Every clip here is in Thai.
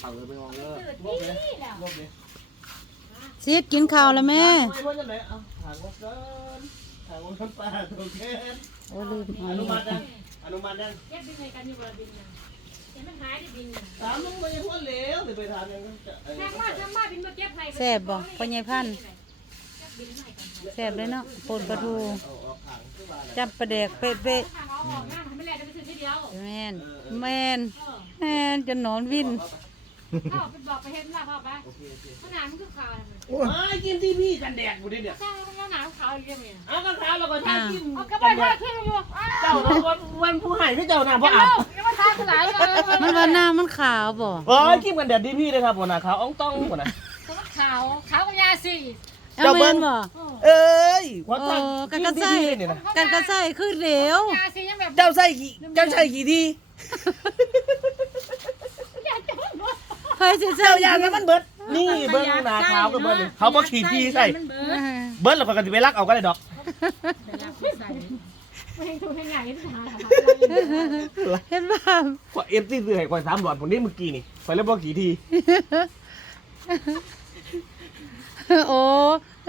เต่าเลยไปมองเด้อรวบเลยรวบเลยซีดกินข้าวแล้วแม่ไม่ว่าจะไหนเอาถางว่าเกินถางว่าคนป่าตัวแค่โอ้ลืมอนุมัติยังอนุมัติยังแยกบินในกันอยู่บนบินนะเห็นมันหายได้บินนะถามลงไปยังว่าเหลวเดี๋ยวไปถามยังจะเออแค่ว่าจะมาบินมาเก็บให้แซ่บบ่พ่อใหญ่พันธุ์บินให้กันแซ่บเลยเนาะปนปลาทูเอาออกถางขึ้นมาเลยจับปลาแดกเป๊ะเป๊ะทางเอาออกหน้ามันไม่แลจะไปซื้อทีเดียวแม่นแม่นเออแม่นจนหนอนวิน เข้าไปบอกไปเห็นหน้าพ่อปะโอเคโอเคขนาดมันคือขาวไม่กินที่พี่กันแดดกูดิเนี่ยสร้างมันหนาวขาวเรียมเนี่ยเอาก็ขาวเราก็ทากินเอากระบะทอดขึ้นอยู่อ้าวเจ้าเราวันวันผู้ให้ที่เจ้าหน้าเพเจ้าราะอาบยังมาทานขนาดเลยมันว่าหน้ามันขาวบ่เอ้ยกินกันแดดดีพี่เลยครับหัวหน้าขาวอ่องต้องหัวหน้าก็ขาวขาวกับยาสีเอาแม่นบ่เอ้ยหัวเอตั้งอกันก็ใส่เนี่ยนะกันก็ใส่คือเหลวยาสียังแบบเจ้าใส่กี่เจ้าใส่กี่ที อยากจะหมด เคยสิใส่เจ้ายางนั้นมันเบิดนี่เบิ้งหน้าขาวก็เบิดเลยเขาบอกขี่ทีใส่มันเบิเอดอเบิ้ลแล้วก็จะไปรักเอาก็ได้ดอกไม่ให้ถูกให้ใหญ่ที่หาเห็นบ่กว่าเอฟซีซื้อให้กว่าสามหลอดผมนี่เมื่อกี้นี่ไปแล้วบอกกี่ทีโอ้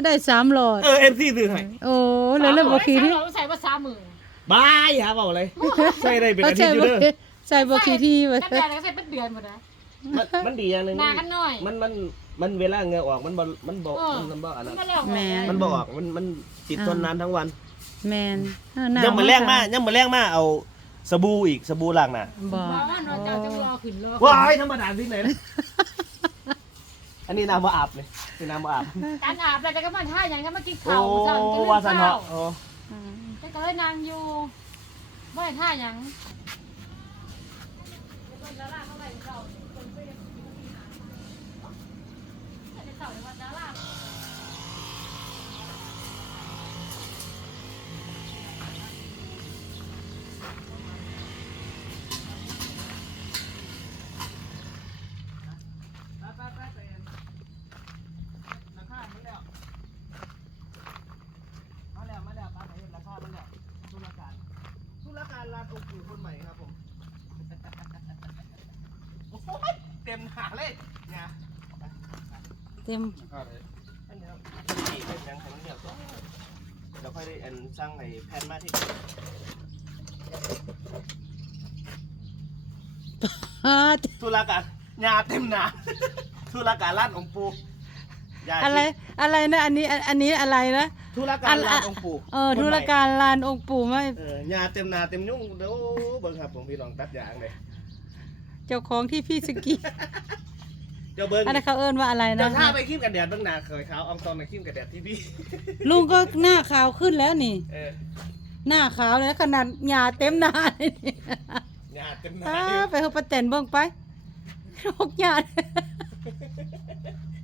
ได้สามหลอดเออเอฟซีซื้อให้โอ้เลยเลยบ่ขี้ที่เราใส่ว่าสามหมื่นบายฮะบอกเลยใช่ได้เป็นเขาอาทิตใส่ย์อยู่บ่เด้อใส่บ่ขี้ที่บ่ตั้งแต่เราใส่เป็นเดือนหมดนะ มันมันดีอย่างหนึงนากันหน่อย มันมันมันเวลาเหงือออกมันบ่มันบ่มันบ่อันนั้นมาแล้วมันบ่ออกมันมันติดทนนานทั้งวันแม่นเออหน้ายังมาแรงมากยังมาแรงมากเอาสบู่อีกสบู่ล้างหน้าบ่บอกว่านอนเจ้าจะรอขึ้นรอว้ายธรรมดาที่ไหนนะอันนี้น้ำบ่อาบเลยเป็นน้ำบ่อาบการอาบอะไรจะก็มาท่าอย่างก็มากินโอ้ข้าวสั่งกินวาสนาข้าวโอ้อืมแต่ก็เลยนางอยู่ไม่ท่าอย่างมาแล้วมาแล้วตามเห็นราคามันแล้วธุรการธุรการร้านองค์ปู่คนใหม่ครับผม โอ้ย เต็มหาเลยเนี่ยเต็มอันนี้ครับขี่เป็นยังไงมันเรียบร้อยเดี๋ยวค่อยได้อันสร้างไอ้แผ่นมาที่ฮะธุรการยาเต็มหนาธุรการร้านองค์ปู่ยาอะไรอะไรนะอันนี้อันอันนี้อะไรนะธุรการร้านองค์ปู่เออคนธุใหรม่การลานองค์ปู่ไม่เออยาเต็มหนาเต็มยุ่งเดี๋ยวเบิ่งครับผมพี่ลองตัดยางเลย เจ้าของที่พี่สกีเจ้าเบิ่งอันนั้นเขาเอิ้นว่าอะไรเจ้านะถ้าไปขี้มกันแดดเบิ่งหนาเคยขาวเอองตอนไปขี้มกันแดดที่พี่ลุงก็หน้าขาวขึ้นแล้วนี่ เออหน้าขาวแล้วขนาดหญ้าเต็มหน้าเลยนี่ยาเต็มหนาอ้าอยู่ไปเฮาประแตนเบิ่งไปโรคหญ้า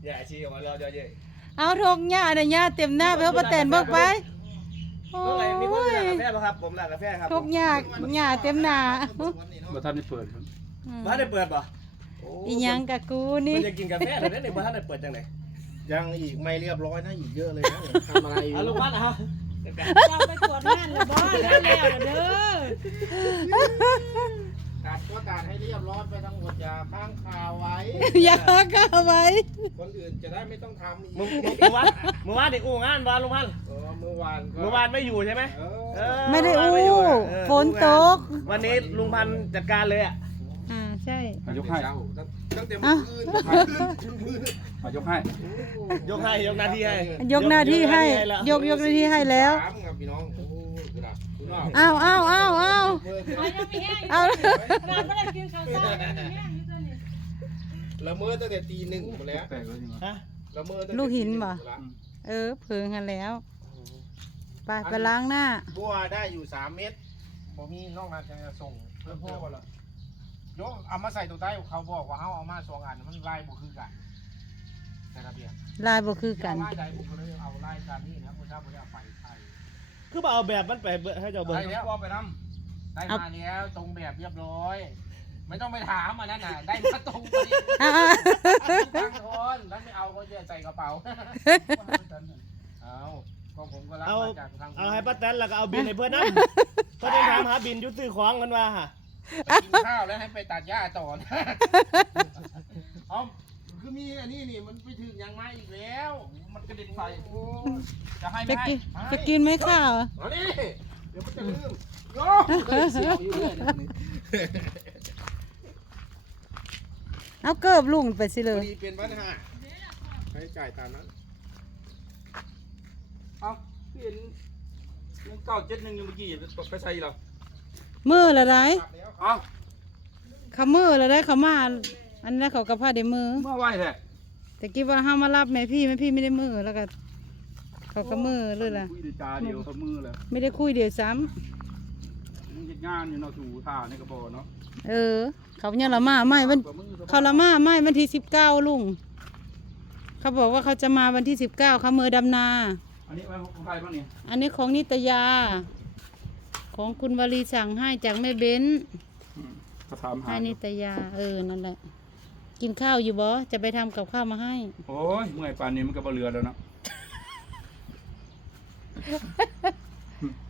ยาชี้ออกมาแล้วเยอะเอาโรคหญ้าเนี่ยหญ้าเต็มหน้าไปเฮาประแตนเบิ่งไปโอ้เมื่อไหร่มีคนยร้านกาแฟป่ะครับผมร้านกาแฟครับโรคหญ้าหญ้าเต็มหน้า บ่ทันได้เปิดครับอืม บ้านได้เปิดป่ะอีหยังกับกูนี่นี่จะกินกาแฟเลยเนี่ยบ้านได้เปิดจังไหนยังอีกไม่เรียบร้อยนะอีกเยอะเลยนะทำอะไรอยู่เอาลูกบ้านนะฮะเราไปตรวจงานเลยบ่แล้วแล้วเด้อตัดก็ตัดให้เรียบร้อยไปทั้งหมดอย่าค้างคาไว้ อย่าก็เอาไว้ คนอื่นจะได้ไม่ต้องทำอีกเมื่อเมื่อวานเมื่อวานเด็กอู้งานวานลุงพันเออเมื่อวานก็เมื่อวานไม่อยู่ใช่ไหมเอเอออไม่ได้เมื่วานอู้ยู่เออฝนตก วันนี้ลุงพันธุ์จัดการเลยอะอ่า ใช่อายกให้เช้าตั้งตั้งแต่เมื่อคืนเมื่อคืนอายกให้ ยกให้ยกหน้าที่ให้ยกหน้าที่ให้ ยกยกหน้าที่ให้แล้วสามครับพี่น้องโอ้ยกระดาษคุณน้องอ้าวอ้าวอ้าวอ้าวเมื่อเอายังไม่แห้งเอาเราไม่ได้กินข้าวเช้ายังไม่แห้งอยู่ตัวนี้ละเมอตั้งแต่ตีหนึ่งหมดแล้วแปลกเลยจริงฮะละเมอตั้งแต่ลูกหินบ่ตีงมดแล้วเออเพิงกันแล้วไปไปล้างหน้าบัวได้อยู่สามเม็ดบ่มีนอกนั้นจะส่งเพิ่มพ่อ ละยกเอามาใส่ตัวใต้เขาบอกว่าเอาเอามาสองอันมันลายบ่คือกันแต่ระเบียบลายบ่คือกัน เอาลายใดผมก็เลยเอาลายการนี้นะคุณเจ้าผมจะเอาไปไทยคือบ่เอาแบบมันไปเบิ่งให้เจ้าเบิ่ง ได้แล้วเอาไปนำได้มาแล้วตรงแบบเรียบร้อย ไม่ต้องไปถามอันนั้นน่ะได้มาตรงพอดีอ่าตั้งคนแล้วไม่เอาก็จะใส่กระเป๋าเอาก็ผมก็รับเอา มาจากทางเอาให้ป้าแตนแล้วก็เอาบินให้เพื่อนนั่นเพื่อนถามหาบินอยุติของกันว่าฮะ ไปกินข้าวแล้วให้ไปตัดหญ้าต่อนะคือมีอันนี้นี่มันไปถึงยังไม้อีกแล้ว มันกระเด็นไฟโอ้จะให้จะไม่ให้กินจะกินไหมข้าวมานี่เดี๋ยวมันจะลืมโยเสียวอยู่เรื่อยเลยเอาเกิบลุงไปสิเลพอยดีเป็นปัญหาใช้จ่ายตามนั้นเอาเห็นหนึ่งเก้าเจ็ดหนึ่งอยู่เมื่อกี้ไปใส่เหรอ มือละไรกลับแล้วเอาเขามือละได้เขามา อันนั้นเขากระพาได้มือเมื่อไหวแท้แต่กี้ว่าห้ามารับแม่พี่แม่พี่ไม่ได้มือแล้วก็ เขาก็มือเลยล่ะคุยด้วยจาเดียวเขามือเลยไม่ได้คุยเดียวซ้มึงเฮ็ดงานอยู่เนาะถูท่าในกระบอกเนาะำเออ เขาเนี่ยละมาไม่วันกับมือเขาละมาไม่วันที่สิบเก้าลุงเขาบอกว่าเขาจะมาวันที่สิบเก้าเขามือดำนา อันนี้ไว้ของใครบ้างเนี่ยอันนี้ของนิตยา ของคุณวลีสั่งให้จากแม่เบ้นเขาถามหาให้นิตยา เออ นั่นแหละ กินข้าวอยู่บ่จะไปทำกับข้าวมาให้ โอ้ยเมื่อยปานนี้มันก็บ่เรือแล้วเนาะ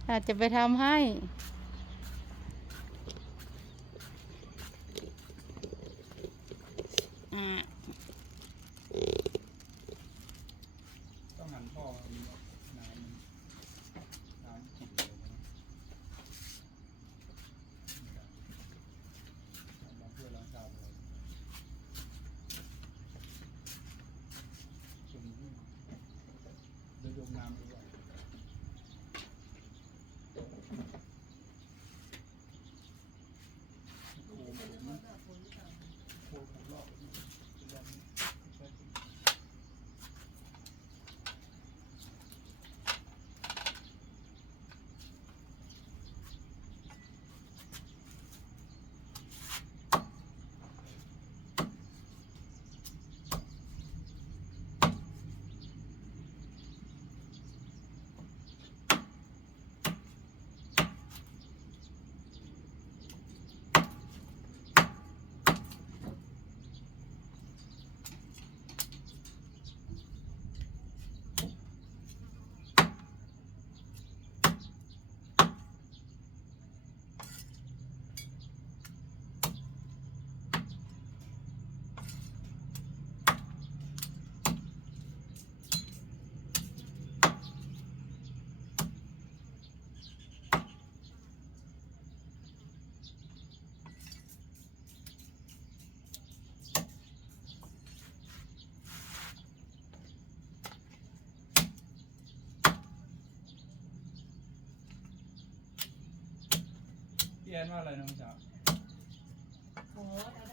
อาจจะไปทำให้ อ่าต้องหันพ่อ นว่าอะไรน้องจ๋า โพสต์